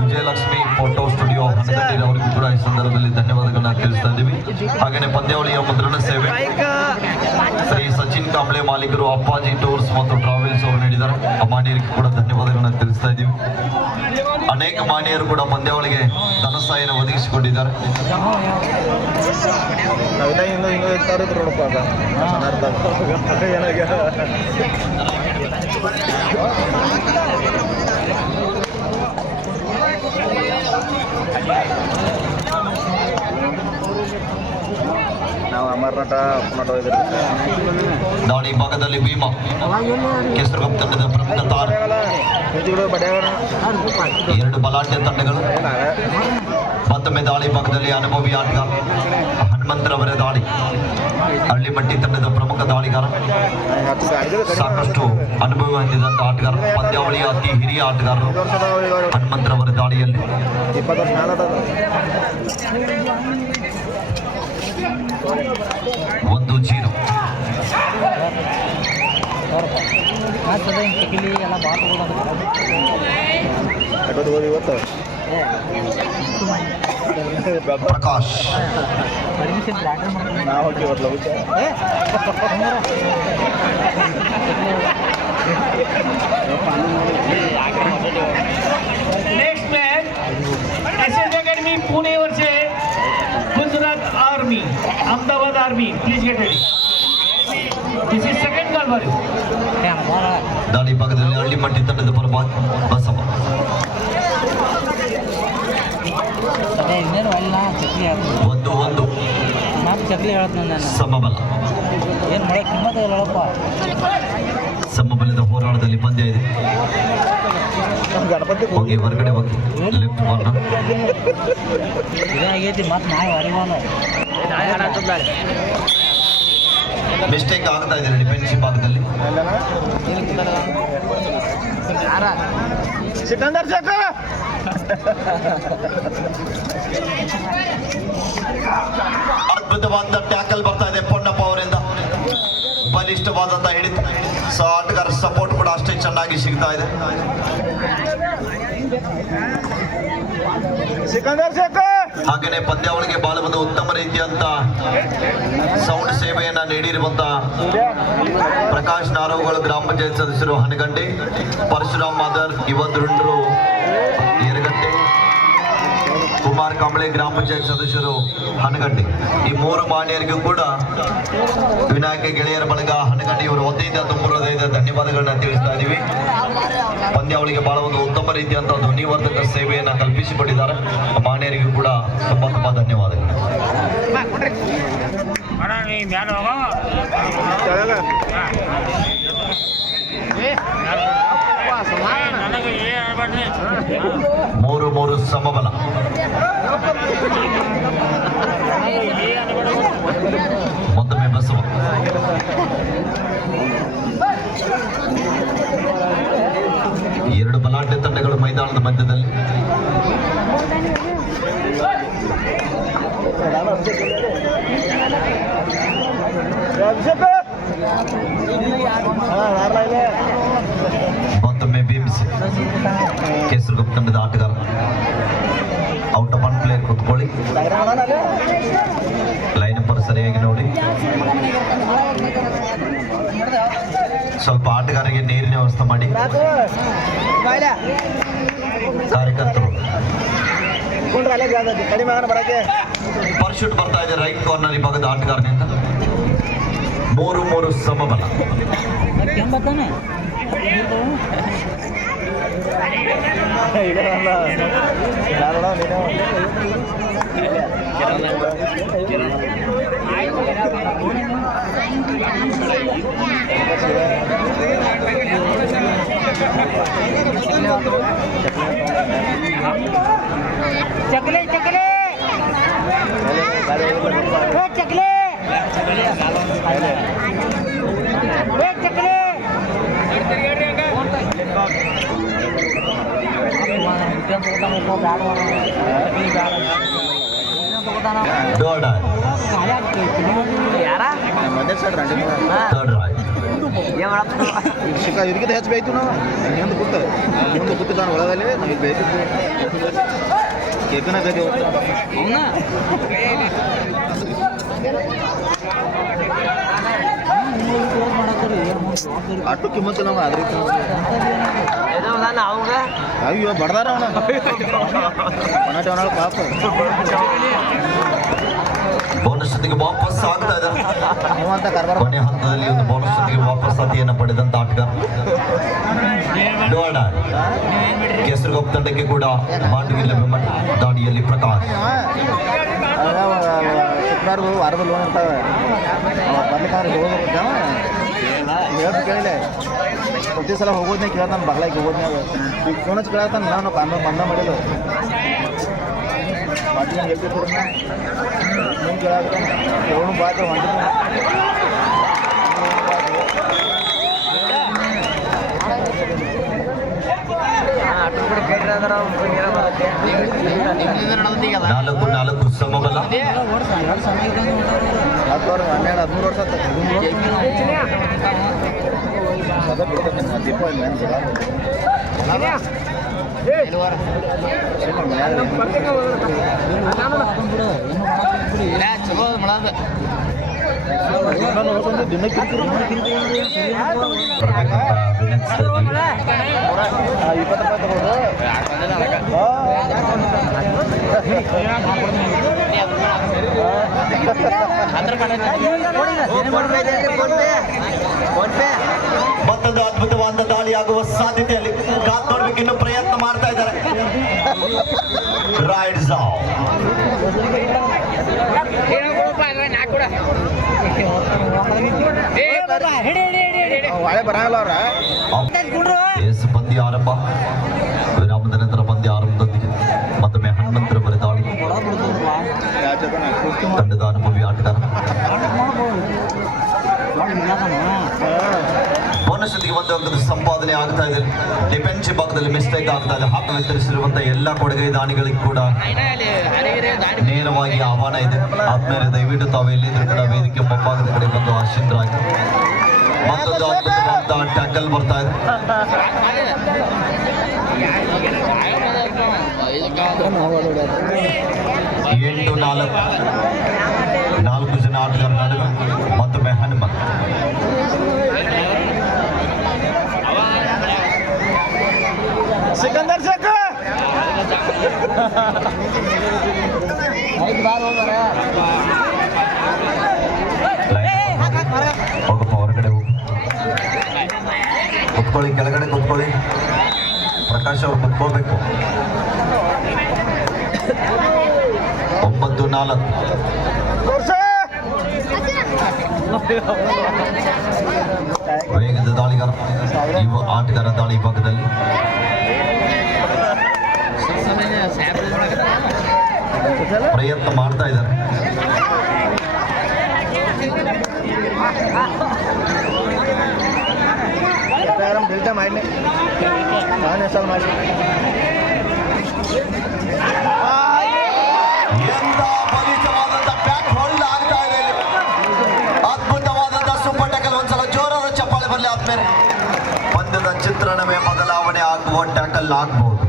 Vijayalakshmi photo studio Hanagandi ಅವರಿಗೂ ಕೂಡ ಈ ಸಂದರ್ಭದಲ್ಲಿ ಧನ್ಯವಾದಗಳನ್ನ ತಿಳಿಸ್ತಾ ಇದ್ದೀವಿ. ಹಾಗೆಯೇ ಪಂದ್ಯಾವಳಿಯ ಮುದ್ರಣ ಸೇವೆ. ಶ್ರೀ ಸಚಿನ್ ಕಾಂಬ್ಳೆ ಮಾಲೀಕರು ಅಪ್ಪಾಜಿ ಟೂರ್ಸ್ ಮತ್ತು ಟ್ರಾವೆಲ್ಸ್ ಅವರು ನೀಡಿದ್ದಾರೆ. ಆ ಕೂಡ ಧನ್ಯವಾದಗಳನ್ನ ತಿಳಿಸ್ತಾ ಇದ್ದೀವಿ. ಅನೇಕ ಮಾನ್ಯರು ಕೂಡ ಪಂದ್ಯಾವಳಿಗೆ ಧನಸಹಾಯನ ಒದಗಿಸಿಕೊಂಡಿದ್ದಾರೆ ನಾವಿದ ಹಿಂಗ ಹಿಂಗ ಇರ್ತಾರ ಇದ್ರು ನೋಡಪ್ಪ ಅದ ಏನಾಗ್ಯ ನಾವು ಅಮರ್ನಾಟ ಅಪ್ಪನಾಟ ಹೋಗಿದ್ರಿ ದಾಳಿ ಭಾಗದಲ್ಲಿ ಭೀಮ ಕೆಸರು ತಂಡದ ಪ್ರಮುಖ ತಾರ ಎರಡು ಬಲಾಢ್ಯ ತಂಡಗಳು. ಮತ್ತೊಮ್ಮೆ ದಾಳಿ ಭಾಗದಲ್ಲಿ ಅನುಭವಿ ಆಟಗಾರ ಹನುಮಂತರವರ ದಾಳಿ. ಹಳ್ಳಿಮಟ್ಟಿ ತಂಡದ ಪ್ರಮುಖ ದಾಳಿಗಾರ. ಸಾಕಷ್ಟು ಅನುಭವ ಹೊಂದಿದಂತ ಆಟಗಾರ, ಪಂದ್ಯಾವಳಿಯ ಅತಿ ಹಿರಿಯ ಆಟಗಾರರು ಹನುಮಂತರವರ ದಾಳಿಯಲ್ಲಿ. ಒಂದು ಜೀರೋ ಎಲ್ಲ ಭಾಳ ಎಷ್ಟೊತ್ತು ಹೋಗಿ ಇವತ್ತು ಪ್ರಕಾಶ್ ಪರ್ಮಿಷನ್ ಲ್ಯಾಟ್ರ್ ಮಾಡ್ಕೊಂಡು ನಾವು ಹೋಗಿ ಇವತ್ತು ಲಗುಚ next match S S academy Pune वरचे Gujarat army Ahmedabad Army. Please get ready. This is second cavalry. ದಾಡಿ ಭಾಗದಲ್ಲಿ ಹಳ್ಳಿಮಟ್ಟಿ ತಂಡದ ಪರ ಬಸವ. ಒಂದು ಒಂದು. ಚಕ್ಲಿ ಹೇಳ್ತಾನೆ ಸಮಬಲ. ಏನು ಮಳೆ ಕಿಮ್ಮತ್ತ ಹೇಳಪ್ಪ. ಸಮಬಲದ ಹೋರಾಟದಲ್ಲಿ ಪಂದ್ಯ ಇದೆ ಹೋಗಿ ಹೊರಗಡೆ ಹೋಗಿ. ಲೆಫ್ಟ್ ಇದಾಗೈತಿ ಮತ್ತೆ ನಾವು ಅರಿವಾನ. ಮಿಸ್ಟೇಕ್ ಆಗ್ತಾ ಇದೆ ಡಿಫೆನ್ಸಿವ್ ಭಾಗದಲ್ಲಿ. ಸಿಕಂದರ್ ಶೇಖ ಅದ್ಭುತವಾದ ಟ್ಯಾಕಲ್ ಬರ್ತಾ ಇದೆ ಪೊನ್ನಪ್ಪ ಅವರಿಂದ. ಬಲಿಷ್ಠವಾದಂತ ಹಿಡಿತ. ಸೊ ಆಟಗಾರ ಸಪೋರ್ಟ್ ಕೂಡ ಅಷ್ಟೇ ಚೆನ್ನಾಗಿ ಸಿಗ್ತಾ ಇದೆ. ಸಿಕಂದರ್ ಶೇಖ ಹಾಗೆಯೇ ಪಂದ್ಯಾವಳಿಗೆ ಬಾಲು ಬಂದು ಉತ್ತಮ ರೀತಿಯಂತ ಸೌಂಡ್ ಸೇವೆಯನ್ನ ನೀಡಿರುವಂತ ಪ್ರಕಾಶ್ ನಾರೋಗಳು ಗ್ರಾಮ ಪಂಚಾಯತ್ ಸದಸ್ಯರು ಹನಗಂಡಿ, ಪರಶುರಾಮ್ ಮಾದರ್ ಯುವದ್ರುಂಡ್ರು ಕುಮಾರ್ ಕಂಬಳಿ ಗ್ರಾಮ ಪಂಚಾಯತ್ ಸದಸ್ಯರು ಹನಗಂಡಿ. ಈ ಮೂರು ಮಾನ್ಯರಿಗೂ ಕೂಡ ವಿನಾಯಕ ಗೆಳೆಯರ ಬಳಗ ಹನಗಂಡಿ ಇವರು ತುಂಬ ಹೃದಯದ ಧನ್ಯವಾದಗಳನ್ನ ತಿಳಿಸ್ತಾ ಇದ್ದೀವಿ ಪಂದ್ಯಾವಳಿಗೆ ಬಹಳ ಒಂದು ಉತ್ತಮ ರೀತಿಯಂತ ಧ್ವನಿವರ್ಧಕ ಸೇವೆಯನ್ನ ಕಲ್ಪಿಸಿಕೊಟ್ಟಿದ್ದಾರೆ. ಮಾನ್ಯರಿಗೂ ಕೂಡ ತುಂಬಾ ತುಂಬಾ ಧನ್ಯವಾದಗಳು. ಮೂರು ಮೂರು ಸಮಬಲ. ಮತ್ತೊಮ್ಮೆ ಬಸವ ಎರಡು ಬಲಾಢ್ಯ ತಂಡಗಳು ಮೈದಾನದ ಮಧ್ಯದಲ್ಲಿ ಅಭಿಷೇಕ ಕಾರ್ಯಕರ್ತರು. ಪರ್ಶೂಟ್ ಬರ್ತಾ ಇದೆ ರೈಟ್ ಕಾರ್ನರ್ ಈ ಭಾಗದ ಆಟಗಾರನಿಂದ ಮೂರು ಮೂರು ಸಮಬಲ. चकले चकले चकले चकले దోడ యారా మొదటి సార్ రెండు ಶಿಕ ಇದಕ್ಕಿಂತ ಹೆಚ್ಚು ಬೇಯ್ತು ನಾವು. ಹಿಂದೆ ಕೂತ ಮುಂದೆ ನಾನು ಒಳಗಲ್ಲೇ ನಾವು ಇದು ಬೇಯ್ತಿದ್ವಿ ಕೇಕನ ಅವನ ಮಾಡತ್ತಾರೆ ಅಟ್ಟು ಕಿಮ್ಮತ್ತು ನಾವು ಅದ್ರ ಅಯ್ಯೋ ಬಡ್ದಾರ ಅವನ. ಪಾಪ. ಬೋನಸ್ ವಾಪಸ್ ಆಗ್ತಾ ಕಾರ್ಬಾರ ಕೊನೆ ಹಂತದಲ್ಲಿ ಒಂದು ಬೋನಸ್ ಜೊತೆಗೆ ವಾಪಸ್ ಅತಿಯನ್ನು ಪಡೆದಂತ ಆಟಗಾರ. ಡೋಡ ಕೇಸರಗೊಪ್ಪ ತಂಡಕ್ಕೆ ಕೂಡ ಮಾಂಡವಿಲ್ಲ ಬೆಂಬಲ ದಾಡಿಯಲ್ಲಿ ಪ್ರಕಾಶ್. ವಾರದ ಲೋನ್ ಇರ್ತಾವೆ. ಹೇಳ್ತು ಕೇಳಿಲ್ಲ ಪ್ರತಿ ಸಲ ಹೋಗೋದ್ನೇ ಕೇಳ್ತಾನೆ ಬಗ್ಲಾಗಿ ಹೋಗೋದ್ನಾಗ ಈಗ ಫೋನ್ ಹಚ್ಚಿ ಕೇಳತ್ತಾನ ನಾನು ಕಾನೂನು ಬಂದ ಮಾಡಿಲ್ಲ ಪಾಟಿ ಹೇಳ್ತಿರ್ತಾರ? ನೀನು ಕೇಳಾಕತ್ತಾನ ಫೋನು ಬಾತ್ರ ಹೊಂಟಿದ್ದೆ ನಾಲ್ಕು ನಾಲ್ಕು ಸಮಬಲ ಹತ್ತು ವರ್ಷ ಹನ್ನೆರಡು ಹದಿಮೂರು ವರ್ಷ ಆತ ಅದ ಬಿಡ್ತೇನೆ ದೀಪ ಇಲ್ಲ ಮತ್ತೊಂದು ಅದ್ಭುತವಾದ ದಾಳಿ ಆಗುವ ಸಾಧ್ಯತೆಯಲ್ಲಿ ಕಾತ್ ನೋಡ್ಬೇಕು ಇನ್ನು ಪ್ರಯತ್ನ ಮಾಡ್ತಾ ಇದ್ದಾರೆ. ರೈಟ್ ಒಳ್ಳೆ ಬರಂಗಿಲ್ಲ ಅವ್ರ ಎಸ್ ಪಂದ್ಯ ಆರಂಭ ವಿರಾಮದ ನಂತರ ಪಂದ್ಯ ಆರಂಭದೊಂದಿಗೆ ಮತ್ತೊಮ್ಮೆ ಹನುಮಂತರ ಬರ ದಾಳಿ ತಂಡದ ಅನುಭವಿ ಆಟಗಾರ ಅಂಕದ ಸಂಪಾದನೆ ಆಗ್ತಾ ಇದೆ. ಡಿಫೆನ್ಸ್ ಭಾಗದಲ್ಲಿ ಮಿಸ್ಟೇಕ್ ಆಗ್ತಾ ಇದೆ. ಹಾಕಿ ವಿತರಿಸಿರುವಂತಹ ಎಲ್ಲಾ ಕೊಡುಗೈ ದಾನಿಗಳಿಗೆ ಕೂಡ ನೇರವಾಗಿ ಆಹ್ವಾನ ಇದೆ. ಆದ್ಮೇಲೆ ದಯವಿಟ್ಟು ತಾವು ಎಲ್ಲಿದ್ರು ಕೂಡ ವೇದಿಕೆ ಮುಂಭಾಗದ ಕಡೆ ಬಂದು ಆಶ್ರಿತರಾಗಿ ಮತ್ತೊಂದು ಟ್ಯಾಕಲ್ ಬರ್ತಾ ಇದೆ. ಎಂಟು, ನಾಲ್ಕು ನಾಲ್ಕು ಜನ ಆಟಗಾರ ನಡುವೆ ಮತ್ತೊಮ್ಮೆ ಹನುಮಂತ್ ಸಿಕಂದರ್ ಶೇಖ ಹೊರಗಡೆ ಹೋಗಿ ಕುತ್ಕೊಳ್ಳಿ, ಕೆಳಗಡೆ ಕುತ್ಕೊಳ್ಳಿ. ಪ್ರಕಾಶ್ ಅವ್ರು ಕುತ್ಕೋಬೇಕು ಒಂಬತ್ತು, ನಾಲ್ಕು. ವೇಗದ ದಾಳಿಗಾರ. ಇವ ಆಟಗಾರ ದಾಳಿ ಭಾಗದಲ್ಲಿ. ಪ್ರಯತ್ನ ಮಾಡ್ತಾ ಇದ್ದಾರೆ. ಮಾಡಿ ಮಾಡಿ ಚಪ್ಪಾಳೆ ಬರಲಿ ಆದ್ಮೇಲೆ. ಪಂದ್ಯದ ಚಿತ್ರಣವೇ ಬದಲಾವಣೆ ಆಗುವ ಟ್ಯಾಕಲ್ ಆಗ್ಬಹುದು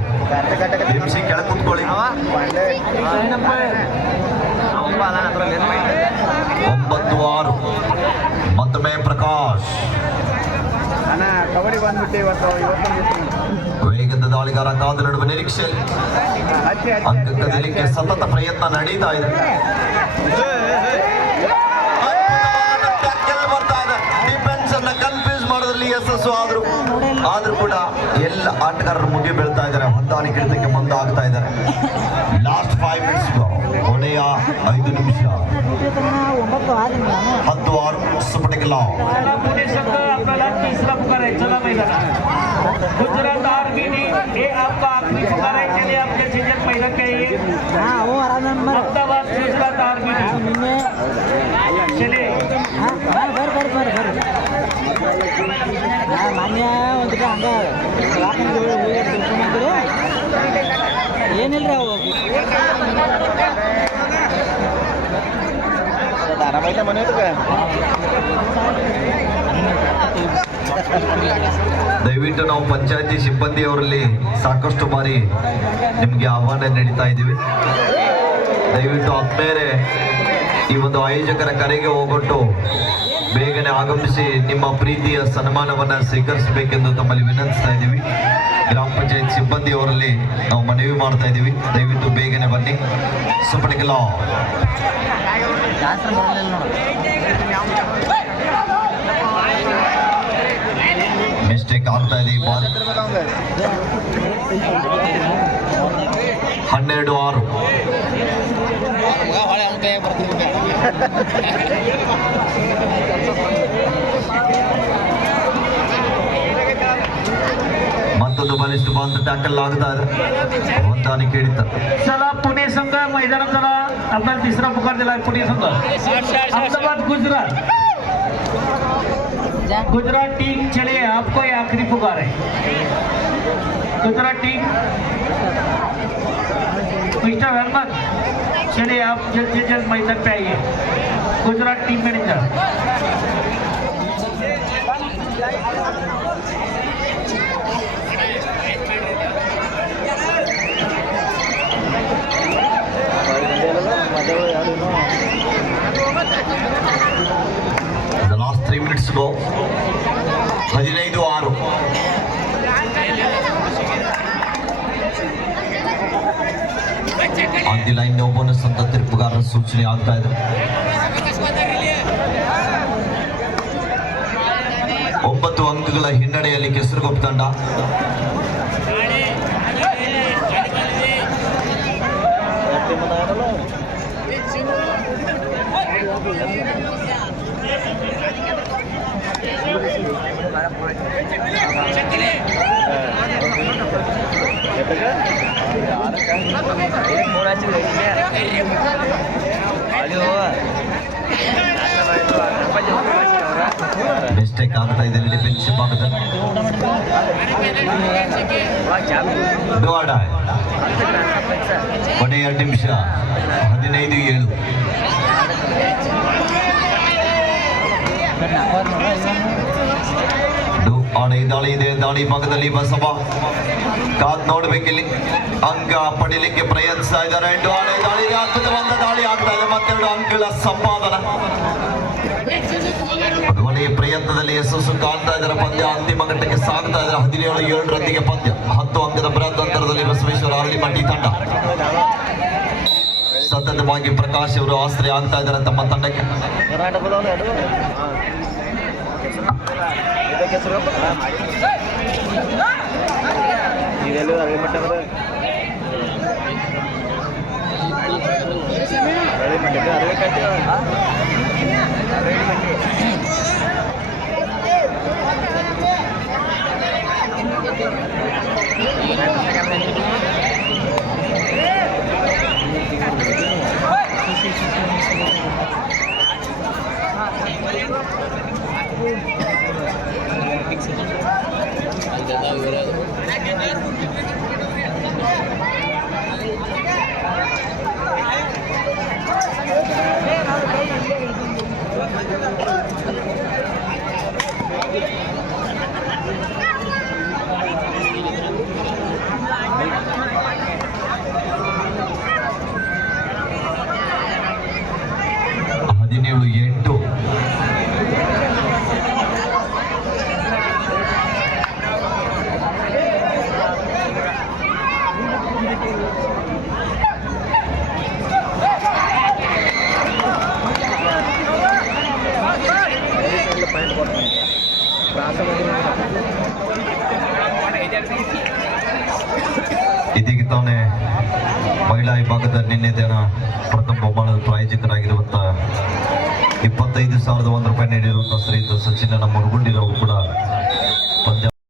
ಹಿಂಸಿ ಕೆಳ ಕೂತ್ಕೊಳ್ಳಿ ಒಂಬತ್ತು ಆರು ಮತ್ತೊಮ್ಮೆ ಪ್ರಕಾಶ್. ವೇಗದ ದಾಳಿಗಾರ ಕಾದು ನಡುವೆ ನಿರೀಕ್ಷೆ. ಅಂಕಕ್ಕೆ ಸತತ ಪ್ರಯತ್ನ ನಡೀತಾ ಇದೆ. ಆಟಗಾರರು ಮುಗಿ ಬೀಳ್ತಾ ಇದ್ದಾರೆ ಹೊಂದಾಣಿಕೆ ಹಿಡಿತಕ್ಕೆ ಮುಂದಾಗ್ತಾ ಇದ್ದಾರೆ ಲಾಸ್ಟ್ ಫೈವ್ ಮಿನಿಟ್ಸ್ ಕೊನೆಯ ಐದು ನಿಮಿಷ ಒಂಬತ್ತು ಆದ್ರೆ ಹತ್ತು ಆರು ಸುಪಟಿಕಲ आता पुणे शब्द आपल्याला तिसरा पुकार आहे चला मैदानात गुजरात आर्मीने हे आपका आखरी पुकार आहे के लिए आपके सीजन पहिलं काही ಹಾಂ ಅವು ಆರಾಮ अहमदाबाद गुजरात आर्मीने ನಿನ್ನೆ चले ಹಾಂ ಬರ್ರಿ ಬರ್ರಿ ಬರ್ರಿ ಬರ್ರಿ ನಾ ಮೊನ್ನೆ ಒಂದು ದಿನ ಹಂಗೆ ಏನಿಲ್ರಿ ಅವು? ಆರಾಮೈತೆ ಮನೆ ದಯವಿಟ್ಟು ನಾವು ಪಂಚಾಯತಿ ಸಿಬ್ಬಂದಿಯವರಲ್ಲಿ ಸಾಕಷ್ಟು ಬಾರಿ ನಿಮಗೆ ಆಹ್ವಾನ ನೀಡ್ತಾ ಇದ್ದೀವಿ. ದಯವಿಟ್ಟು ಆದ್ಮೇಲೆ ಈ ಒಂದು ಆಯೋಜಕರ ಕರೆಗೆ ಹೋಗೊಟ್ಟು ಬೇಗನೆ ಆಗಮಿಸಿ ನಿಮ್ಮ ಪ್ರೀತಿಯ ಸನ್ಮಾನವನ್ನ ಸ್ವೀಕರಿಸಬೇಕೆಂದು ತಮ್ಮಲ್ಲಿ ವಿನಂತಿಸ್ತಾ ಇದ್ದೀವಿ ಗ್ರಾಮ ಪಂಚಾಯತ್ ಸಿಬ್ಬಂದಿಯವರಲ್ಲಿ ನಾವು ಮನವಿ ಮಾಡ್ತಾ ಇದ್ದೀವಿ ದಯವಿಟ್ಟು ಬೇಗನೆ ಬನ್ನಿ ಜಾಸ್ತಿ ಮಿಸ್ಟೇಕ್ ಆಗ್ತಾ ಇದೆ ಬಾಲ್ ಹನ್ನೆರಡು ಆರು ಮತ್ತೊಂದು ಬಲಿಷ್ಠ ಬಂದು ಟ್ಯಾಕಲ್ ಆಗ್ತಾ ಇದೆ ಹೊಂದಾಣಿಕೆ ಹಿಡಿತ चला पुणे संघ मैदानात चला आपल्याला तिसरा पुकार दिला आहे पुणे संघ अहमदाबाद गुजरात जा गुजरात टीम चले आपको ये आखिरी पुकार है गुजरात टीम मिस्टर अहमद चलिए आप जल्द से जल्द मैदान पे आइए गुजरात टीम मैनेजर Three ಹದಿನೈದು, ಆರು. ಆನ್ ಲೈನ್ ಬೋನಸ್ ಅಂತ ತಿರುಪುಗಾರರ ಸೂಚನೆ ಆಗ್ತಾ ಇದೆ. ಒಂಬತ್ತು ಅಂಕಗಳ ಹಿನ್ನಡೆಯಲ್ಲಿ ಕೆಸರುಗೊಪ್ಪ ತಂಡ ಮಿಸ್ಟೇಕ್ ಆಗ್ತಾ ಇದೆ ಡಿಫೆನ್ಸಿವ್ ಭಾಗದಲ್ಲಿ ಡೋಡ ಕೊನೆಯ ಎರಡು ನಿಮಿಷ ಹದಿನೈದು ಏಳು ಡು ಆಣೆ ದಾಳಿ ಇದೆ ದಾಳಿ ಭಾಗದಲ್ಲಿ ಬಸವ ಕಾದ್ ನೋಡ್ಬೇಕಿಲ್ಲಿ ಅಂಕ ಪಡಿಲಿಕ್ಕೆ ಪ್ರಯತ್ನಿಸ್ತಾ ಇದ್ದಾರೆ ಡು ಆಣೆ ದಾಳಿಗೆ ಅದ್ಭುತವಾದ ದಾಳಿ ಆಗ್ತಾ ಇದೆ ಮತ್ತೆರಡು ಅಂಕಗಳ ಸಂಪಾದನ ಕೊನೆಯ ಪ್ರಯತ್ನದಲ್ಲಿ ಯಶಸ್ಸು ಕಾಣ್ತಾ ಇದ್ದಾರೆ ಪಂದ್ಯ. ಅಂತಿಮ ಘಟ್ಟಕ್ಕೆ ಸಾಗ್ತಾ ಇದ್ದಾರೆ. ಹದಿನೇಳು ಏಳರೊಂದಿಗೆ ಪಂದ್ಯ. ಹತ್ತು ಅಂಕದ ಬೃಹತ್ ಅಂತರದಲ್ಲಿ ಬಸವೇಶ್ವರ ಅರಳಿಮಟ್ಟಿ ತಂಡ. ಸತತವಾಗಿ ಪ್ರಕಾಶ್ ಅವರು ಆಶ್ರಯ ಆಗ್ತಾ ಇದ್ದಾರೆ ತಮ್ಮ ತಂಡಕ್ಕೆ. ಅಂದ್ರೆ ಅರಳಿಮಟ್ಟ ಪ್ರಥಮ ಬಹುಮಾನದ ಪ್ರಾಯೋಜಕರಾಗಿರುವಂತಹ ಇಪ್ಪತ್ತೈದು ಸಾವಿರದ ಒಂದು ರೂಪಾಯಿ ನೀಡಿರುವಂತಹ ಶ್ರೀಯುತ ಸಚಿನ್ ನಮ್ಮ